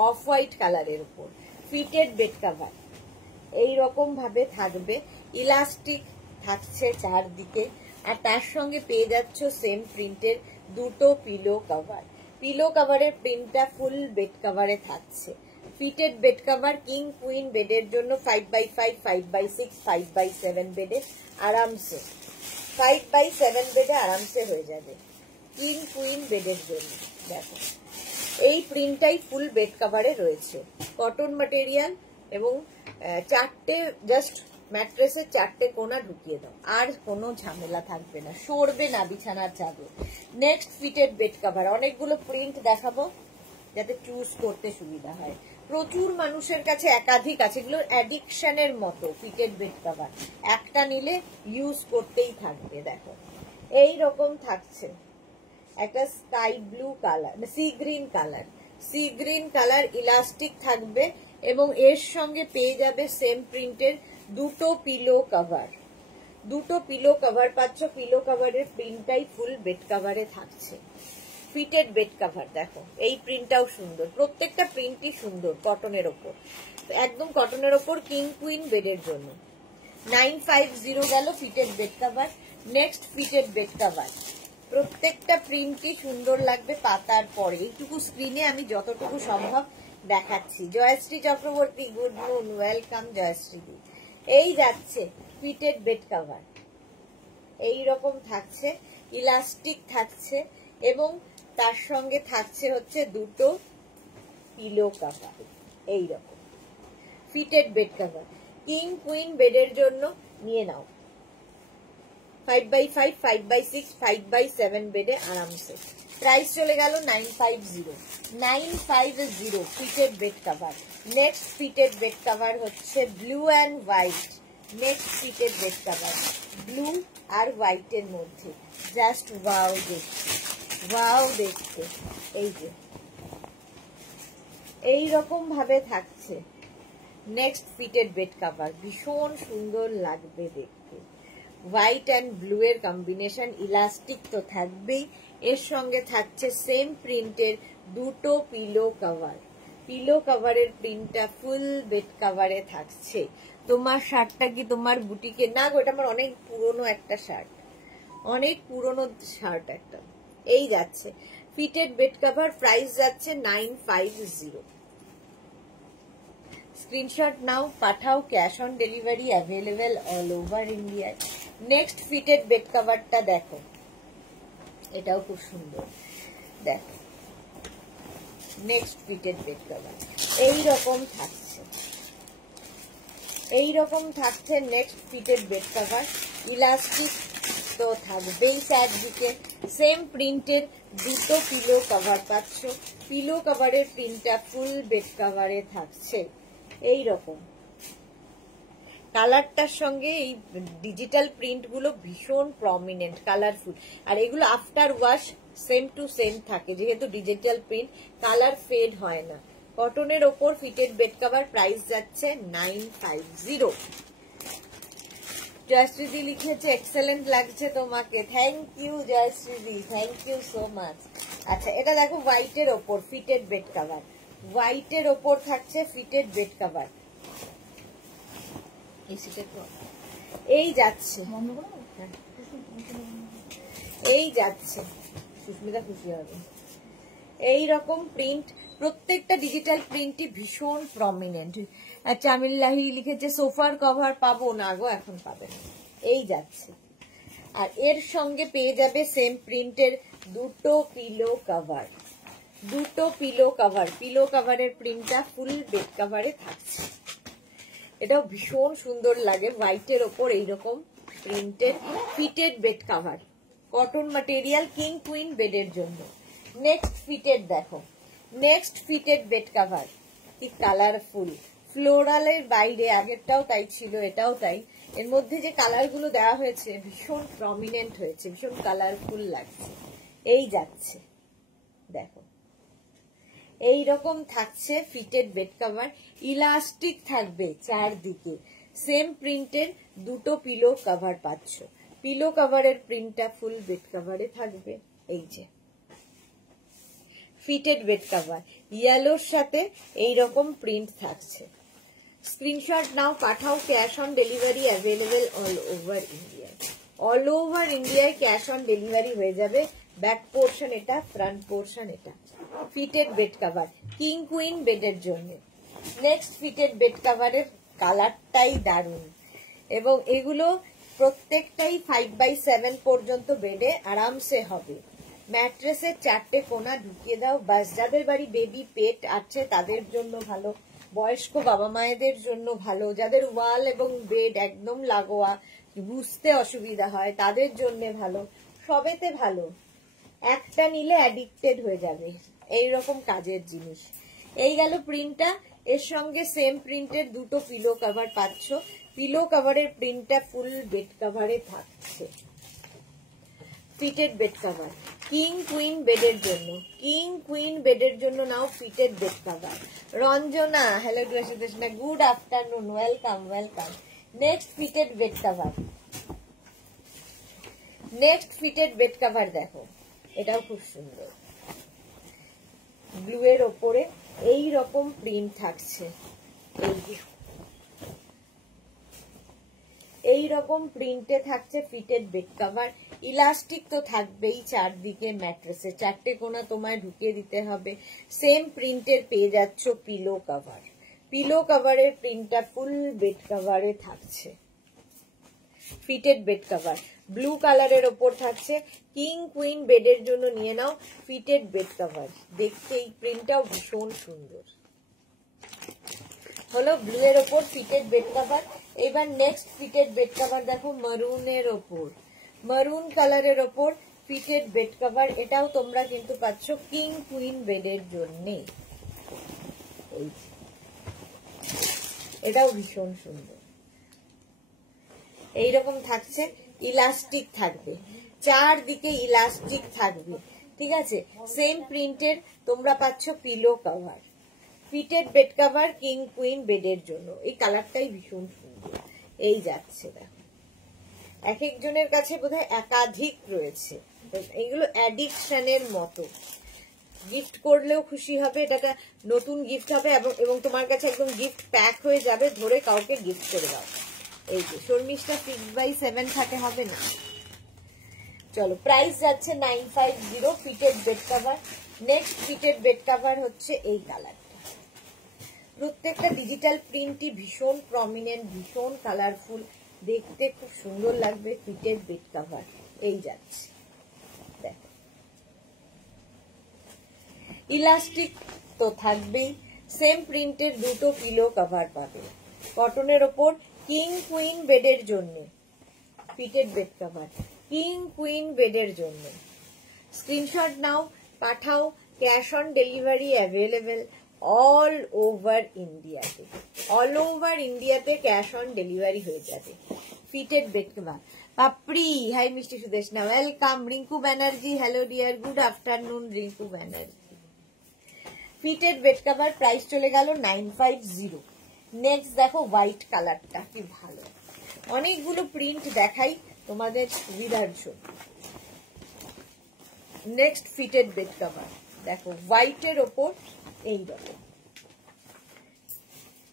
অফ হোয়াইট কালারের উপর ফিটেড বেড কভার এই রকম ভাবে থাকবে, ইলাস্টিক থাকছে চারদিকে, আর তার সঙ্গে পেয়ে যাচ্ছ সেম প্রিন্টের 2টো পিলো কভার। পিলো কভারের প্রিন্টটা ফুল বেড কভারে থাকছে। Fitted bed cover king queen বেডের জন্য 5x5, 5x6, 5x7 বেডে আরামসে, 5x7 বেডে আরামসে হয়ে যাবে কিং কুইন বেডের জন্য। দেখো এই প্রিন্টটাই ফুল বেড কভারে রয়েছে, কটন ম্যাটেরিয়াল, এবং 4টে জাস্ট ম্যাট্রেসের 4টে কোণা ঢুকিয়ে দাও, আর কোনো ঝামেলা থাকবে না, সরবে না বিছানার চাদর। নেক্সট ফিটেড বেড কভার, অনেকগুলো প্রিন্ট দেখাবো যাতে চুজ করতে সুবিধা হয়। প্রচুর মানুষের কাছে একাধিক আছে, এগুলো অ্যাডিকশনের মতো ফিটেড বেড কভার, একটা নিলে ইউজ করতেই থাকবে। দেখো এই রকম থাকছে, একটা sky blue colour, sea green colour, sea green colour elastic থাকবে, এবং এর সঙ্গে পেয়ে যাবে সেম প্রিন্টের 2টো পিলো কভার। 2টো পিলো কভার পাচ্ছ, পিলো কভারের প্রিন্টটাই ফুল বেড কভারে থাকছে। ফিটেড বেড কভার দেখো, এই প্রিন্টটাও সুন্দর, প্রত্যেকটা প্রিন্টই সুন্দর, কটনের ওপর, একদম কটনের ওপর কিং কুইন বেডের জন্য। 950 গেল fitted bed cover. Next fitted bed cover, প্রত্যেকটা প্রিন্টই সুন্দর লাগবে পাতার পরে, এইটুকু স্ক্রিনে আমি যতটুকু সম্ভব দেখাচ্ছি। Jayashree Chakraborty, good noon, welcome Jayashree di. এই যাচ্ছে ফিটেড বেড কভার, এই রকম থাকছে, ইলাস্টিক থাকছে, এবং তার সঙ্গে থাকছে হচ্ছে 2টো পিলো কভার, এই রকম fitted bed cover king queen বেডের জন্য নিয়ে নাও। 5x5, 5x6, 5x7 বেডে আরামসে। প্রাইস চলে গেল 950 fitted bed cover. Next fitted bed cover হচ্ছে blue and white. Next fitted bed cover blue আর হোয়াইটের মধ্যে, জাস্ট ওয়াও দেখতে, ওয়াও দেখতে, এই যে এই রকম ভাবে থাকছে নেক্সট ফিটেড বেড কভার, ভীষণ সুন্দর লাগবে দেখতে। হোয়াইট অ্যান্ড ব্লু এর কম্বিনেশন, ইলাস্টিক তো থাকবেই, এর সঙ্গে থাকছে সেম প্রিন্টের 2টো পিলো কভার। পিলো কভারের প্রিন্টটা ফুল বেড কভারে থাকছে। তোমার শার্টটা কি তোমার বুটিকে? না গো, এটা আমার অনেক পুরনো একটা শার্ট, অনেক পুরনো শার্ট একটা। এই যাচ্ছে ফিটেড বেড কভার, প্রাইস যাচ্ছে 950। স্ক্রিনশট নাও, পাঠাও, cash on delivery available all over ইন্ডিয়ায়। নেক্সট ফিটেড বেড কভারটা দেখো, এটাও খুব সুন্দর, দেখো নেক্সট ফিটেড বেড কভার এইরকম থাকছে, এইরকম থাকছে next fitted bed cover. Elastic তো থাকবেই চারদিকে, সেম প্রিন্টের 2টো পিলো কভার পাচ্ছ। পিলো কভারের প্রিন্টটা ফুল বেড কভারে থাকছে এই রকম। কালারটার সঙ্গে এই ডিজিটাল প্রিন্ট গুলো ভীষণ প্রমিনেন্ট, কালারফুল, আর এগুলো after wash same to same থাকে, যেহেতু ডিজিটাল প্রিন্ট কালার ফেড হয় না। কটনের ওপর ফিটেড বেড কভার, প্রাইস যাচ্ছে 950। জয়শ্রীদি লিখেছে এক্সেলেন্ট লাগছে তোমাকে, থ্যাংক ইউ জয়শ্রীদি, থ্যাংক ইউ সো মাচ। আচ্ছা, এটা দেখো হোয়াইটের ওপর ফিটেড বেড কভার, হোয়াইটের ওপর থাকছে ফিটেড বেড কভার। এই যাচ্ছে, এই যাচ্ছে, সুস্মিতা খুশি হবে। এই রকম প্রিন্ট, প্রত্যেকটা ডিজিটাল প্রিন্টই ভীষণ প্রমিনেন্ট। আচ্ছা, আমিল্লাহি লিখেছে সোফার কভার পাবো না গো, এখন পাবে না, এই যাচ্ছে। আর এর সঙ্গে পেয়ে যাবে সেম প্রিন্টের 2টো পিলো কভার, 2টো পিলো কভার। পিলো কভারের প্রিন্টটা ফুল বেড কভারে থাকছে, এটাও ভীষণ সুন্দর লাগে। হোয়াইটের ওপর এইরকম প্রিন্টের fitted bed cover, cotton material, king queen বেডের জন্য। নেক্সট ফিটেড দেখো, নেক্সট ফিটেড বেড কাভার, কি কালারফুল, ফ্লোরালের বাইরে, আগেরটাও তাই ছিল, এটাও তাই, এর মধ্যে যে কালার গুলো দেওয়া হয়েছে ভীষণ প্রমিনেন্ট হয়েছে, ভীষণ কালারফুল লাগছে। এই যাচ্ছে দেখো, এই রকম থাকছে ফিটেড বেড কভার, ইলাস্টিক থাকবে চারদিকে, সেম প্রিন্টের দুটো পিলো কভার পাচ্ছ। পিলো কভারের প্রিন্টটা ফুল বেড কভারে থাকবে। এই যে ফিটেড বেড কভার, ইয়েলোর সাথে এইরকম প্রিন্ট থাকছে। স্ক্রিনশট নাও, পাঠাও, cash on delivery available all over India. All over ইন্ডিয়ায় ক্যাশ অন ডেলিভারি হয়ে যাবে। ব্যাক পোর্শন এটা, ফ্রন্ট পোর্শন এটা। Fitted bed cover, king queen বেডের জন্য। নেক্সট ফিটেড বেড কভারের কালারটাই দারুণ, এবং এগুলো প্রত্যেকটাই 5x7 পর্যন্ত বেডে আরামসে হবে। ম্যাট্রেসের চারটে কোনা ঢুকিয়ে দাও, বাস। যাদের বাড়ি বেবি পেট আছে তাদের জন্য ভালো, বয়স্ক বাবা মায়েদের জন্য ভালো, যাদের ওয়াল এবং বেড একদম লাগোয়া, বুঝতে অসুবিধা হয় তাদের জন্য ভালো, সবেতে ভালো। একটা নিলে অ্যাডিক্টেড হয়ে যাবে, এইরকম কাজের জিনিস। এই গেল প্রিন্টটা, এর সঙ্গে সেম প্রিন্টের দুটো পিলো কভার পাচ্ছ। পিলো কভারের প্রিন্টটা ফুল বেড কভারে থাকছে। Fitted bed cover, king queen বেডের জন্য, কিং কুইন বেডের জন্য নাও fitted bed cover. Ranjana, hello ড্রেসনা, good afternoon, welcome welcome. Next fitted bed cover, next fitted bed cover দেখো, এটাও খুব সুন্দর, ব্লু এর ওপরে এই রকম প্রিন্ট থাকছে। এই রকম প্রিন্টে থাকছে ফিটেড বেড কভার। ইলাস্টিক তো থাকবেই চারদিকে, ম্যাট্রেসে চারটে কোনা তোমায় ঢুকিয়ে দিতে হবে। সেম প্রিন্টের পেয়ে যাচ্ছ পিলো কভার। পিলো কভারের প্রিন্টটা ফুল বেড কভারে থাকছে। ফিটেড বেড কভার ব্লু কালারের ওপর থাকছে। কিং কুইন বেডের জন্য নিয়ে নাও ফিটেড বেড কভার। দেখতে এই প্রিন্টটাও ভীষণ সুন্দর হলো, ব্লু এর ওপর ফিটেড বেড কভার। এবার নেক্সট ফিটেড বেড কভার দেখো, মারুনের ওপর, মারুন কালারের ওপর ফিটেড বেড কভার। এটাও তোমরা কিন্তু পাচ্ছ কিং কুইন বেডের জন্য। এটাও ভীষণ সুন্দর, এইরকম থাকছে। ইলাস্টিক থাকবে চারদিকে, ইলাস্টিক থাকবে, ঠিক আছে। সেম প্রিন্টের তোমরা পাচ্ছ pillow cover, fitted bed cover king queen বেডের জন্য। এই কালারটাই ভীষণ সুন্দর। এই যাচ্ছে দেখো, এক একজনের কাছে বোধহয় একাধিক রয়েছে, এগুলো অ্যাডিকশনের মতো। গিফট করলেও খুশি হবে, এটা নতুন গিফট হবে, এবং তোমার কাছে একদম গিফট প্যাক হয়ে যাবে, ধরে কাউকে গিফট করে দাও। এই যে শর্মিষ্ঠা 6x7 থাকে, হবে না। চলো, প্রাইস যাচ্ছে 950 fitted bed cover. Next fitted bed cover হচ্ছে এই কালারটা। প্রত্যেকটা ডিজিটাল প্রিন্টই ভীষণ প্রমিনেন্ট, ভীষণ কালারফুল, দেখতে খুব সুন্দর লাগবে। ফিটেড বেড কভার এই যাচ্ছে, দেখো ইলাস্টিক তো থাকবেই। সেম প্রিন্টের দুটো পিলো কভার পাবে। কটনের ওপর কিং কুইন বেডের জন্য fitted bed cover, king queen বেডের জন্য। স্ক্রিনশট নাও, পাঠাও, cash on delivery available all over ইন্ডিয়াতে। অল ওভার ইন্ডিয়াতে ক্যাশ অন ডেলিভারি হয়ে যাবে। Fitted bed cover. Papri, hi মিষ্টি Sudeshna, welcome. Rinku Banerjee, hello dear, good afternoon Rinku Banerjee. Fitted bed cover price চলে গেল 950। নেক্সট দেখো হোয়াইট কালারটা, কি ভালো। অনেকগুলো প্রিন্ট দেখাই তোমাদের সুবিধার জন্য। নেক্সট ফিটেড বেড কভার দেখো, হোয়াইটের ওপর এইরকম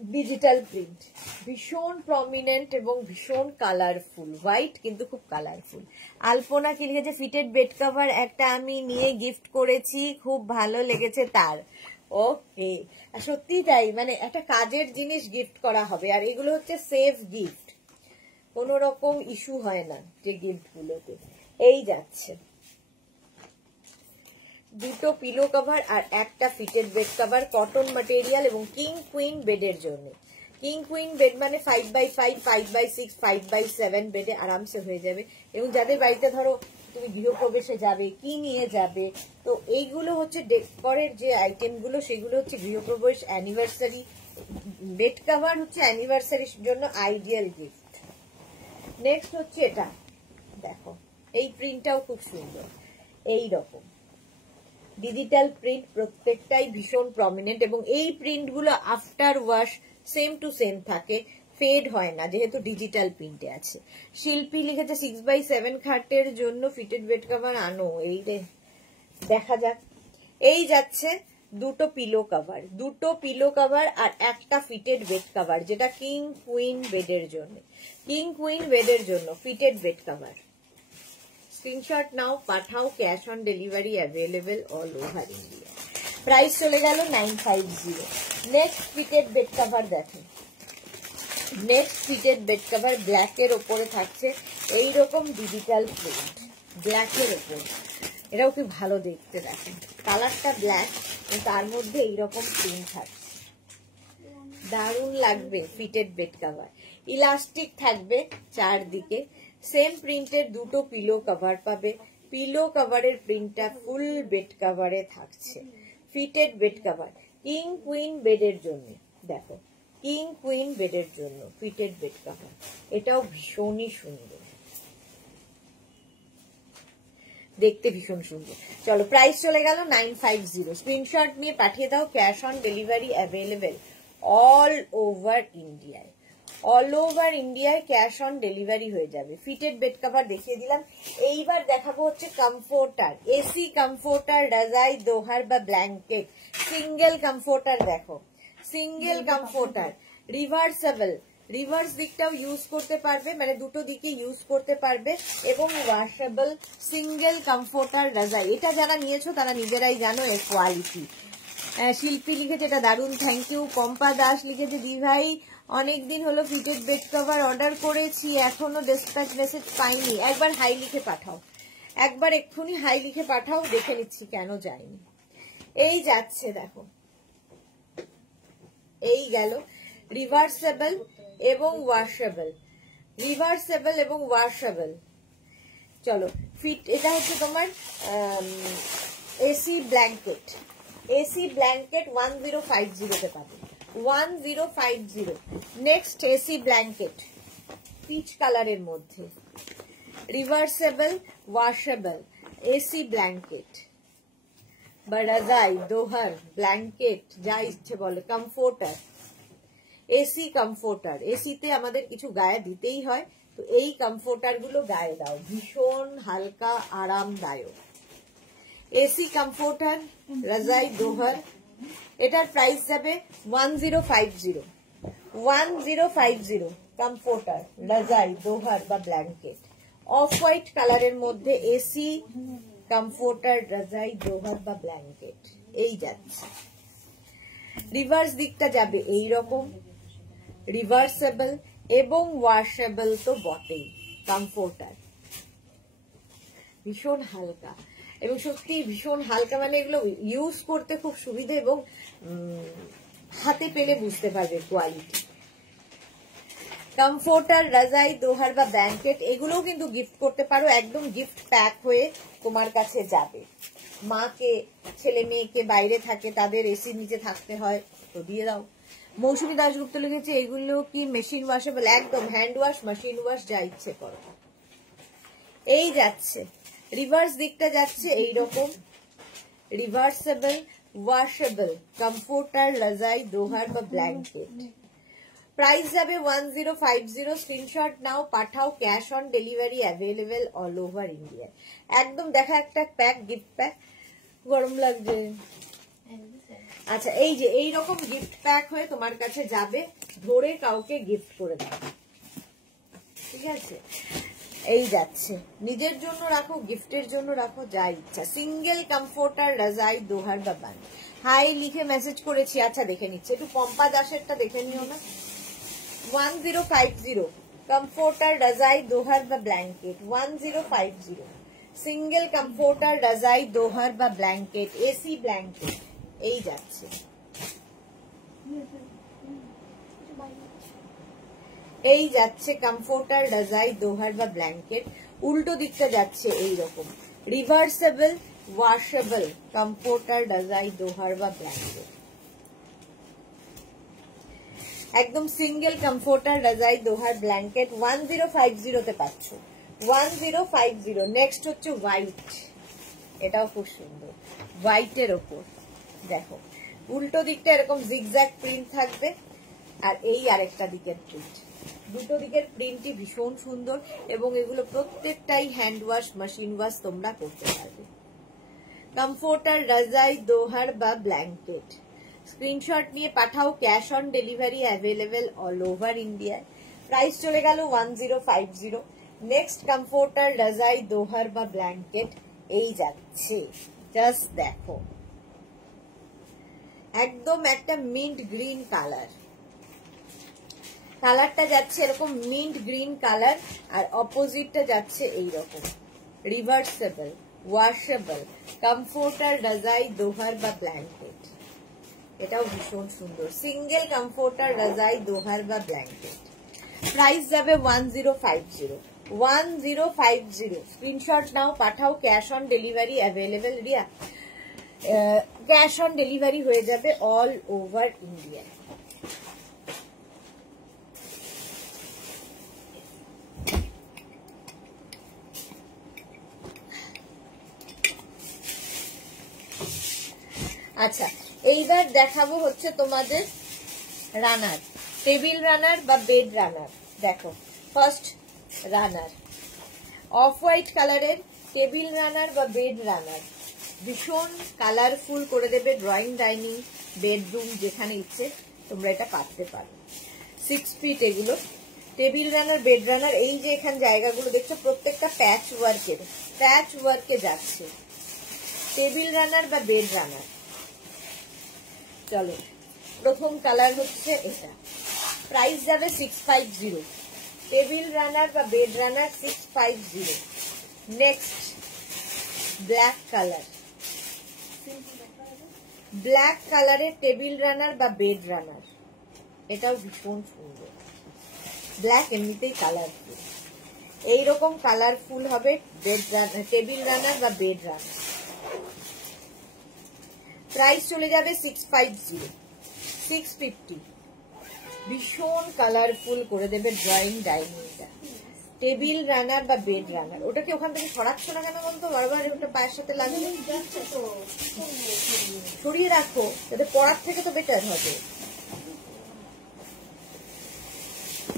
ডিজিটাল প্রিন্ট, ভীষণ প্রমিনেন্ট এবং ভীষণ কালারফুল। হোয়াইট কিন্তু খুব কালারফুল। আলপনা কি লিখেছে, ফিটেড বেড কভার একটা আমি নিয়ে গিফট করেছি, খুব ভালো লেগেছে তার। ওকে, সত্যি তাই, মানে একটা কাজের জিনিস গিফট করা হবে। আর এগুলো হচ্ছে সেফ গিফট, কোন রকম ইস্যু হয় না যে গিফট গুলোতে। এই যাচ্ছে দুটো পিলো কভার আর একটা fitted bed cover, cotton material এবং কিং কুইন বেডের জন্য। কিং কুইন বেড মানে 5x5, 5x6, 5x7 বেডে আরামসে হয়ে যাবে। এবং যাদের বাড়িতে ধরো তুমি গৃহপ্রবেশে যাবে, কি নিয়ে যাবে। তো এইগুলো হচ্ছে ডেকরের যে আইটেমগুলো, সেগুলো হচ্ছে গৃহপ্রবেশ, অ্যানিভার্সারি। বেড কভার হচ্ছে অ্যানিভার্সারির জন্য আইডিয়াল গিফট। নেক্সট হচ্ছে এটা দেখো, এই প্রিন্টটাও খুব সুন্দর, এই রকম ডিজিটাল প্রিন্ট, প্রত্যেকটাই ভীষণ প্রমিনেন্ট, এবং এই প্রিন্টগুলো after wash same to same থাকে, ফেড হয় না, যেহেতু ডিজিটাল প্রিন্টে আছে। শিল্পী লিখেছে 6x7 খাটের জন্য ফিটেড বেড কভার আনো। এই রে দেখা যাক। এই যাচ্ছে দুটো পিলো কভার, দুটো পিলো কভার আর একটা ফিটেড বেড কভার, যেটা কিং কুইন বেডের জন্য, কিং কুইন বেডের জন্য ফিটেড বেড কভার। স্ক্রিনশট নাও, পাঠাও, cash on delivery available all over India. Price চলে গেল 950। নেক্সট ফিটেড বেড কভার দেখেন, নেক্সট ফিটেড বেড কভার ব্ল্যাকের ওপরে থাকছে এইরকম ডিজিটাল প্রিন্ট, ব্ল্যাকের ওপর। এটাও কি ভালো দেখতে, দেখেন কালারটা ব্ল্যাক, তার মধ্যে এইরকম প্রিন্ট থাকছে, দারুণ লাগবে। ফিটেড বেড কভার, ইলাস্টিক থাকবে চারদিকে, সেম প্রিন্টের দুটো পিলো কভার পাবে। পিলো কভারের প্রিন্টটা ফুল বেড কভারে থাকছে। Fitted bed cover king queen বেডের জন্য, দেখো কিং কুইন বেডের জন্য ফিটেড বেড কভার, এটাও ভীষণই সুন্দর, দেখতে ভীষণ সুন্দর। চলো প্রাইস চলে গেল 950। স্ক্রিনশট নিয়ে পাঠিয়ে দাও, cash on delivery available all over ইন্ডিয়ায়, অল ওভার ইন্ডিয়ায় ক্যাশ অন ডেলিভারি হয়ে যাবে। ফিটেড বেড কভার দেখিয়ে দিলাম, এইবার দেখাবো হচ্ছে কমফোর্টার, এসি কমফোর্টার, রাজাই, দোহার বা ব্ল্যাঙ্কেট, সিঙ্গেল কমফোর্টার। দেখো সিঙ্গেল কমফোর্টার, রিভার্সেবল, রিভার্স দিকটাও ইউজ করতে পারবে, মানে দুটো দিকে ইউজ করতে পারবে, এবং ওয়াশেবল সিঙ্গেল কমফোর্টার রাজাই। এটা যারা নিয়েছো তারা নিজেরাই জানো এর কোয়ালিটি। শিল্পী লিখেছে এটা দারুণ, থ্যাংক ইউ। পম্পা দাস লিখেছে দি ভাই অনেকদিন হলো ফিটেড বেড কভার অর্ডার করেছি, এখনো ডিসপ্যাচ মেসেজ পাইনি। একবার হাই লিখে পাঠাও, একবার এক্ষুনি হাই লিখে পাঠাও, দেখে নিচ্ছি কেন যায়নি। এই যাচ্ছে দেখো, এই গেল রিভার্সেবল এবং ওয়াশেবল, রিভার্সেবল এবং ওয়াশেবল। চলো ফিট, এটা হচ্ছে তোমার এসি ব্ল্যাঙ্কেট, এসি ব্ল্যাঙ্কেট 1050 তে পাবে, 1050। নেক্সট এসি ব্ল্যাঙ্কেট পিচ কালারের মধ্যে, রিভার্সেবল ওয়াশেবল এসি ব্ল্যাঙ্কেট বা রাজাই, দোহার, ব্ল্যাঙ্কেট, যা ইচ্ছে বলে, কমফোর্টার, এসি কমফোর্টার। এসিতে আমাদের কিছু গায়ে দিতেই হয়, তো এই কমফোর্টার গুলো গায়ে দাও, ভীষণ হালকা আরামদায়ক। এসি কমফোর্টার, রাজাই, দোহার, এটার প্রাইস যাবে 1050, 1050। কমফোর্টার, রাজাই, দোহার বা ব্ল্যাঙ্কেট, অফ হোয়াইট কালারের মধ্যে এসি কমফোর্টার, রাজাই, দোহার বা ব্ল্যাঙ্কেট। এই যাচ্ছে, রিভার্স দিকটা যাবে এইরকম, রিভার্সেবল এবং ওয়াশেবল তো বটেই। কমফোর্টার ভীষণ হালকা, এবং সত্যি ভীষণ হালকা, মানে এগুলো ইউজ করতে খুব সুবিধা, এবং হাতে পেলে বুঝতে পারবে কোয়ালিটি। কমফোর্টার, রাজাই, দোহার বা ব্ল্যাঙ্কেট, এগুলোও কিন্তু গিফট করতে পারো, একদম গিফট প্যাক হয়ে তোমার কাছে যাবে। মাকে, ছেলে মেয়েকে বাইরে থাকে, তাদের এসির নিচে থাকতে হয়, তো দিয়ে দাও। মৌসুমী দাশগুপ্ত লিখেছে এগুলো কি মেশিন ওয়াশেবল? একদম হ্যান্ড ওয়াশ, মেশিন ওয়াশ, যা ইচ্ছে করো। এই যাচ্ছে, রিভার্স দিকটা যাচ্ছে এইরকম, রিভার্সেবল ওয়াশেবল কমফোর্টার, রাজাই, দোহার বা ব্ল্যাঙ্কেট। প্রাইস যাবে 1050। স্ক্রিনশট নাও, পাঠাও, cash on delivery available all over India. একদম দেখা একটা প্যাক, গিফট প্যাক, গরম লাগছে। আচ্ছা, এই যে এইরকম গিফট প্যাক হয়ে তোমার কাছে যাবে, ধরে কাউকে গিফট করে দাও, ঠিক আছে? এই যাচ্ছে, নিজের জন্য রাখো, গিফটের জন্য রাখো, যা ইচ্ছা। সিঙ্গেল কমফোর্টার, রাজাই, দোহার বা বান। হাই লিখে মেসেজ করেছি, আচ্ছা দেখে নিচ্ছে, একটু পম্পা দাসেরটা দেখে নিও না। 1050 কমফোর্টার, রাজাই, দোহার বা ব্ল্যাঙ্কেট, 1050। সিঙ্গেল কমফোর্টার, রাজাই, দোহার বা ব্ল্যাঙ্কেট, এসি ব্ল্যাঙ্কেট। এই যাচ্ছে, এই যাচ্ছে কমফোর্টার, রাজাই, দোহার বা ব্ল্যাঙ্কেট উল্টো দিকটা যাচ্ছে এইরকম রিভার্সেবল ওয়াশেবল কমফোর্টার রাজাই দোহার বা ব্ল্যাঙ্কেট, একদম সিঙ্গেল কমফোর্টার রাজাই দোহার ব্ল্যাঙ্কেট 1050 তে পাচ্ছ, 1050। নেক্সট হচ্ছে হোয়াইট, এটাও খুব সুন্দর হোয়াইটের ওপর দেখো উল্টো দিকটা এরকম জিগজ্যাগ প্রিন্ট থাকবে, আর এই আরেকটা দিকের প্রিন্ট, দুটো দিকের প্রিন্টই ভীষণ সুন্দর এবং এগুলো প্রত্যেকটাই হ্যান্ড ওয়াশ মেশিন ওয়াশ তোমরা করতে পারবে। কমফোর্টার রাজাই দোহার বা ব্ল্যাঙ্কেট, স্ক্রিনশট নিয়ে পাঠাও, cash on delivery available all over India. Price চলে গেল 1050। নেক্সট কমফোর্টার রাজাই দোহার বা ব্ল্যাঙ্কেট এই যাচ্ছে, জাস্ট দেখো একদম একটা মিন্ট গ্রিন কালার, কালারটা যাচ্ছে এরকম মিন্ট গ্রিন কালার, আর অপোজিটটা যাচ্ছে এইরকম রিভার্সেবল ওয়াশেবল কমফোর্টার রাজাই দোহার বা ব্ল্যাঙ্কেট, এটাও ভীষণ সুন্দর সিঙ্গেল কমফোর্টার রাজাই দোহার বা ব্ল্যাঙ্কেট। প্রাইস যাবে 1050, 1050। স্ক্রিনশট নাও, পাঠাও, cash on delivery available. Riya cash on delivery হয়ে যাবে অল ওভার ইন্ডিয়া। আচ্ছা, এইবার দেখাবো হচ্ছে তোমাদের রানার, টেবিল রানার বা বেড রানার। দেখো ফার্স্ট রানার অফ হোয়াইট কালারের টেবিল রানার বা বেড রানার, ভীষণ কালারফুল করে দেবে ড্রয়িং ডাইনিং বেডরুম যেখানে ইচ্ছে তোমরা এটা পাততে পারো। 6 ফিট এগুলো টেবিল রানার বেড রানার। এই যে এখানে জায়গাগুলো দেখছো প্রত্যেকটা প্যাচ ওয়ার্কে যাচ্ছে, টেবিল রানার বা বেড রানার। চলো প্রথম কালার হচ্ছে এটা, প্রাইস যাবে 650, টেবিল রানার বা বেড রানার 650। নেক্সট ব্ল্যাক কালার, ব্ল্যাক কালারের টেবিল রানার বা বেড রানার, এটাও ভীষণ সুন্দর। ব্ল্যাক এমনিতেই কালারফুল, এইরকম কালারফুল হবে বেড রানার, টেবিল রানার বা বেড রানার। প্রাইস চলে যাবে 650, 650। ভীষণ কালারফুল করে দেবে ড্রয়িং ডাইনিংটা, টেবিল রানার বা বেড রানার। ওটা কি ওখান থেকে সরাচ্ছ না কেন বলতো, বারবার ওটা পায়ের সাথে লাগলে? সরিয়ে রাখো, যাতে পরার থেকে তো বেটার হবে।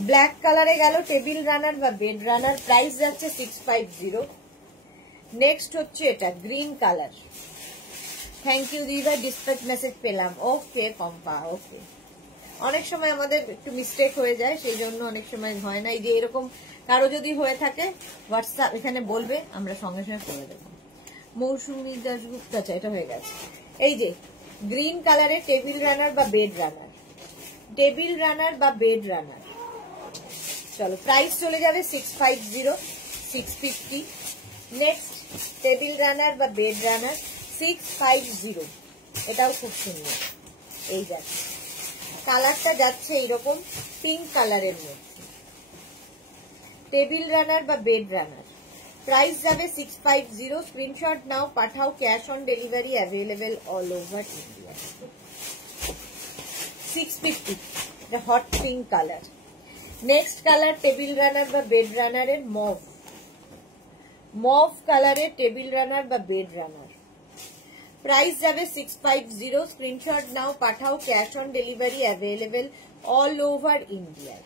ব্ল্যাক কালারে গেল টেবিল রানার বা বেড রানার, প্রাইস যাচ্ছে 650। নেক্সট হচ্ছে এটা গ্রিন কালার। থ্যাংক ইউ দিদা, ডিসপ্যাচ মেসেজ পেলাম। ওকে পম্পা, ওকে। অনেক সময় আমাদের একটু মিস্টেক হয়ে যায়, সেই জন্য অনেক সময় হয় না। এই যে এরকম কারো যদি হয়ে থাকে হোয়াটসঅ্যাপ এখানে বলবে, আমরা সঙ্গে সঙ্গে করে দেবো। মৌসুমী দাশগুপ্ত, আচ্ছা এটা হয়ে গেছে। এই যে গ্রিন কালারের টেবিল রানার বা বেড রানার, টেবিল রানার বা বেড রানার। চলো প্রাইস চলে যাবে 650, 650। নেক্সট টেবিল রানার বা বেড রানার 650, এটাও খুব সুন্দর। এই যাচ্ছে কালারটা যাচ্ছে এইরকম পিঙ্ক কালারের মধ্যে, টেবিল রানার বা বেড রানার। প্রাইস যাবে 650। স্ক্রিনশট নাও, পাঠাও, cash on delivery available all over India. 650, hot pink colour. Next colour table runner বা বেড রানারের মভ কালারের টেবিল রানার বা বেড রানার। প্রাইস যাবে 650। স্ক্রিনশট নাও, পাঠাও, cash on delivery available all over India.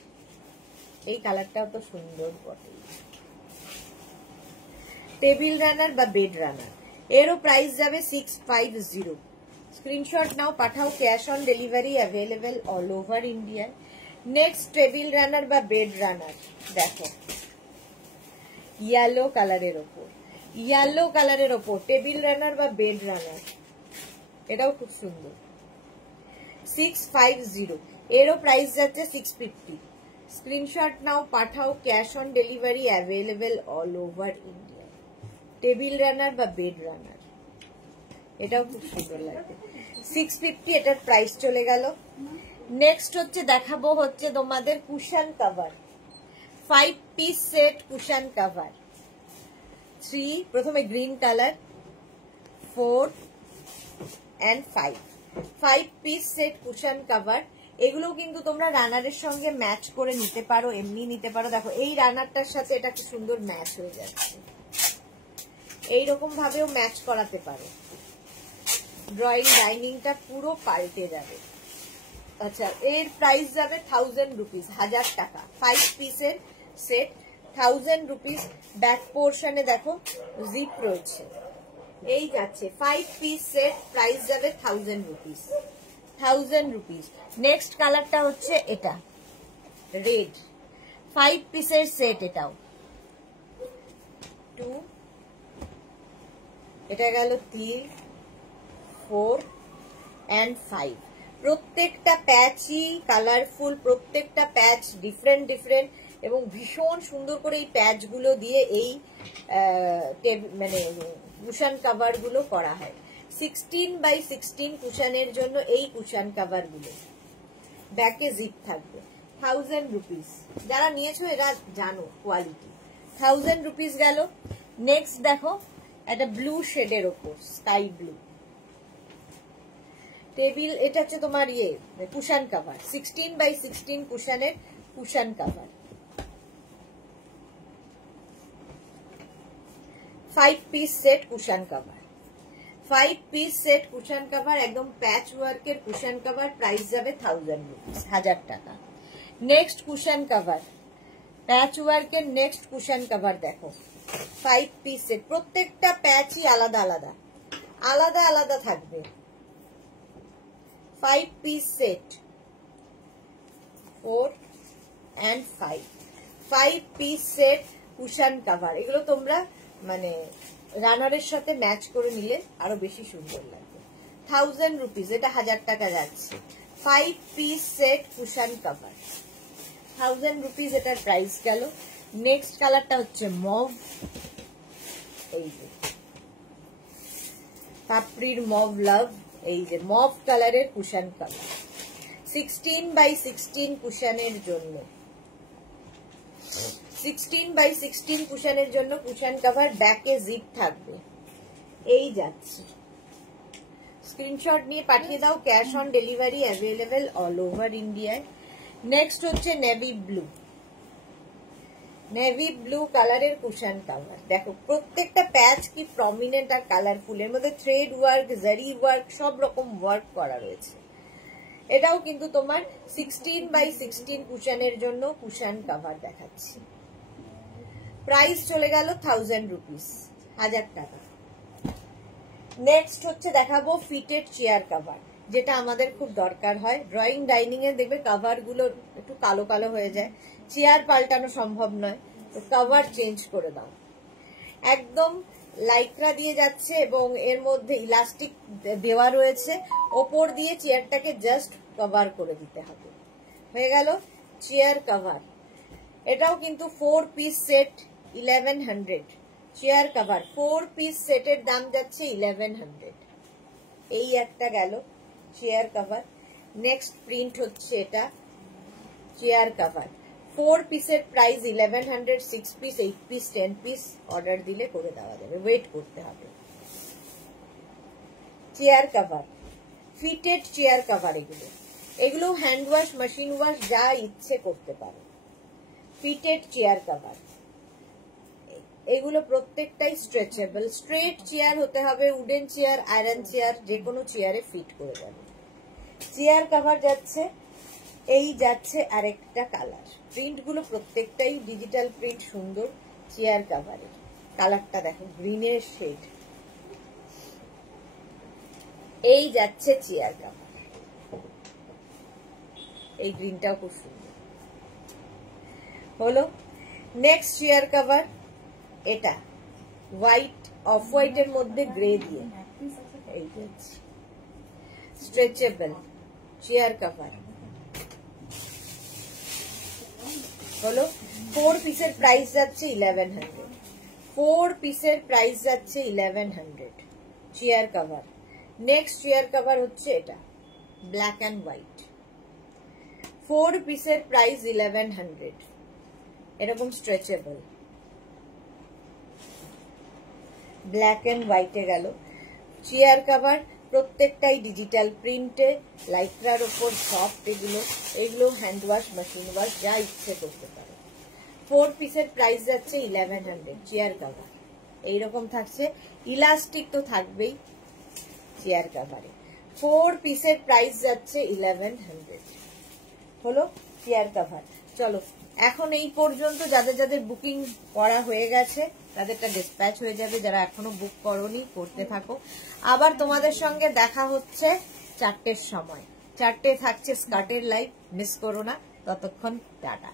এই কালারটাও তো সুন্দর বটে, টেবিল রানার বা বেড রানার। এরও প্রাইস যাবে 650। স্ক্রিনশট নাও, পাঠাও, cash on delivery available all over India. Next table runner বা বেড রানার, দেখো ইয়েলো কালারের ওপর, ইয়েলো কালারের ওপর টেবিল রানার বা বেড রানার, এটাও খুব সুন্দর। 650, এরও প্রাইস যাচ্ছে 650। স্ক্রিনশট নাও, পাঠাও, cash on delivery available all over India. Table runner বা বেড রানার, এটাও খুব সুন্দর লাগে। 650 এটার প্রাইস চলে গেল। নেক্সট হচ্ছে দেখাবো হচ্ছে তোমাদের cushion cover, 5 piece set cushion cover. 3, প্রথমে green colour, 4 and 5, 5 piece set cushion cover. এগুলো কিন্তু তোমরা রানারের সঙ্গে ম্যাচ করে নিতে পারো, এমনি নিতে পারো। দেখো এই রানারটার সাথে এটা কি সুন্দর ম্যাচ হয়ে যাচ্ছে, এইরকম ভাবেও ম্যাচ করাতে পারো, ড্রয়িং ডাইনিংটা পুরো পাল্টে যাবে। আচ্ছা, এর প্রাইস যাবে 1000 রুপিস, 1000 টাকা। 5 পিসের সেট 1000 রুপিস। ব্যাক পোর্শনে দেখো জিপ রয়েছে, এই যাচ্ছে 5 পিস সেট, প্রাইস যাবে 1000 রুপিস, 1000 রুপিস। নেক্সট কালারটা হচ্ছে এটা রেড, 5 পিসের সেট, এটাও 2, এটা গেল 3, 4 and 5। প্রত্যেকটা প্যাচই কালারফুল, প্রত্যেকটা প্যাচ ডিফারেন্ট ডিফারেন্ট এবং ভীষণ সুন্দর করে এই প্যাচগুলো দিয়ে এই মানে কুশন কভার গুলো করা হয়। 16x16 কুশনের জন্য এই কুশন কভার গুলো, ব্যাকে জিপ থাকবে। 1000 রুপিস, যারা নিয়েছো এরা জানো কোয়ালিটি। 1000 রুপিস গেল। নেক্সট দেখো একটা ব্লু শেডের ওপর, স্কাই ব্লু টেবিল, এটা হচ্ছে তোমার ইয়ে কুশন কভার, 16x16 কুশনের cushion cover, 5 piece set cushion cover, 5 piece set cushion cover, একদম প্যাচ ওয়ার্কের কুশন কভার, প্রাইস যাবে 1000 রুপিস, 1000 টাকা। নেক্সট কুশন কভার, প্যাচ ওয়ার্কের নেক্সট কুশন কভার দেখো, 5 পিস সেট, প্রত্যেকটা প্যাচই আলাদা আলাদা আলাদা আলাদা থাকবে। 5 piece set, 4 and 5, 5 piece set cushion cover. এগুলো তোমরা মানে রানারের সাথে ম্যাচ করে নিলে আরো বেশি সুন্দর লাগবে। 1000 রুপিস, এটা 1000 টাকা যাচ্ছে। 5 piece set cushion cover, 1000 rupees এটার প্রাইস গেল। নেক্সট কালারটা হচ্ছে মভ, এই যে পাপড়ির মভ লাভ, এই যে মভ কালারের কুশন কভার, 16x16 কুশনের জন্য, 16x16 কুশনের জন্য কুশন কভার, ব্যাকে জিপ থাকবে, এই যাচ্ছে। স্ক্রিনশট নিয়ে পাঠিয়ে দাও, cash on delivery available all over ইন্ডিয়ায়। নেক্সট হচ্ছে নেভি ব্লু, নেভি ব্লু কালারের কুশন কভার। দেখো প্রত্যেকটা প্যাচ কি প্রমিনেন্ট আর কালারফুল, এর মধ্যে থ্রেড ওয়ার্ক, জারি ওয়ার্ক, সব রকম ওয়ার্ক করা রয়েছে। এটাও কিন্তু তোমার 16x16 কুশনের জন্য কুশন কভার দেখাচ্ছি। প্রাইস চলে গেল 1000 রুপিস, 1000 টাকা। নেক্সট হচ্ছে দেখাবো ফিটেড চেয়ার কভার, যেটা আমাদের খুব দরকার হয়। ড্রয়িং ডাইনিং এ দেখবে কভার গুলো একটু কালো কালো হয়ে যায়, চেয়ার পাল্টানো সম্ভব নয়, তো কভার চেঞ্জ করে দাও। একদম লাইক্রা দিয়ে যাচ্ছে এবং এর মধ্যে ইলাস্টিক দেওয়া রয়েছে, ওপর দিয়ে চেয়ারটাকে জাস্ট কভার করে দিতে হবে, হয়ে গেল চেয়ার কভার। এটাও কিন্তু 4 piece set, 1100 chair cover. 4 piece সেটের দাম যাচ্ছে 1100। এই একটা গেল চেয়ার কভার। নেক্সট প্রিন্ট হচ্ছে এটা চেয়ার কভার, 4 পিসের price 1100, 6 piece, 8 piece, 10 piece order দিলে করে দেওয়া যাবে, ওয়েট করতে হবে। Chair cover, fitted chair cover, এগুলো হ্যান্ড ওয়াশ, মেশিন ওয়াশ যা ইচ্ছে করতে পারো। ফিটেড চেয়ার কভার, এগুলো প্রত্যেকটাই স্ট্রেচেবল। স্ট্রেট চেয়ার হতে হবে, উডেন চেয়ার, আয়রন চেয়ার, যে কোনো চেয়ারে ফিট করে যাবে। চেয়ার কভার যাচ্ছে, এই যাচ্ছে আরেকটা কালার। প্রিন্ট গুলো প্রত্যেকটাই ডিজিটাল প্রিন্ট, সুন্দর। চেয়ার কভারের কালারটা দেখো, গ্রিনের শেড, এই যাচ্ছে চেয়ার কভার। এই গ্রিনটাও খুব সুন্দর হলো। নেক্সট চেয়ার কভার, এটা হোয়াইট, অফ হোয়াইটের মধ্যে গ্রে দিয়ে, এই যাচ্ছে স্ট্রেচেবল চেয়ার কভার হলো। 4 পিসের প্রাইস যাচ্ছে 1100, 4 পিসের প্রাইস যাচ্ছে 1100 chair cover. Next chair cover হচ্ছে এটা ব্ল্যাক অ্যান্ড হোয়াইট, 4 পিসের প্রাইস 1100, এরকম স্ট্রেচেবল। ব্ল্যাক এন্ড হোয়াইটে গেল। চেয়ার কভার প্রত্যেকটাই ডিজিটাল প্রিন্টে, লাইক্রার ওপর সফট, এগুলো হ্যান্ড ওয়াশ, মেশিন ওয়াশ, যা ইচ্ছে করতে পারো। 4 পিসের প্রাইস যাচ্ছে 1100। চেয়ার কভার এইরকম থাকছে, ইলাস্টিক তো থাকবেই চেয়ার কভারে। 4 পিসের প্রাইস যাচ্ছে 1100 হলো চেয়ার কভার। চলো এখন এই পর্যন্ত যাদের যাদের বুকিং করা হয়ে গেছে তাদেরটা ডিসপ্যাচ হয়ে যাবে, যারা এখনো বুক করোনি করতে থাকো। আবার তোমাদের সঙ্গে দেখা হচ্ছে 4টের সময়। 4টে থাকছে স্কার্টের লাইভ, মিস করো না। ততক্ষণ টাটা।